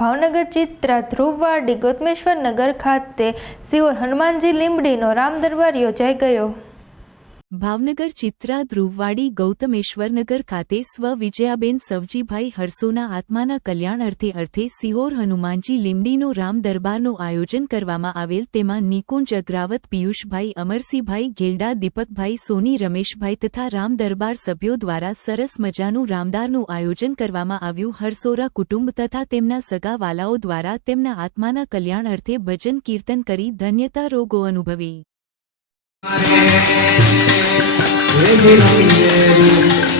ભાવનગર ચિત્રા ધ્રુવવાડી ગોતમેશ્વર નગર ખાતે સિયોર હનુમાનજી લીંબડીનો રામ દરબાર યોજાઈ ગયો. ભાવનગર ચિત્રા ધ્રુવવાડી ગૌતમેશ્વરનગર ખાતે સ્વ વિજયાબેન સવજીભાઈ હરસોના આત્માના કલ્યાણ અર્થે અર્થે સિહોર હનુમાનજી લીમડીનો રામ દરબારનું આયોજન કરવામાં આવેલ તેમાં નિકુંજ અગ્રાવત પિયુષભાઈ, અમરસિંહભાઈ ગેલડા દીપકભાઈ, સોની, રમેશભાઈ તથા રામ દરબાર સભ્યો દ્વારા સરસ મજાનું રામદારનું આયોજન કરવામાં આવ્યું. હરસોરા કુટુંબ તથા તેમના સગાવાલાઓ દ્વારા તેમના આત્માના કલ્યાણ અર્થે ભજન કીર્તન કરી ધન્યતા રોગો અનુભવી. Thank you.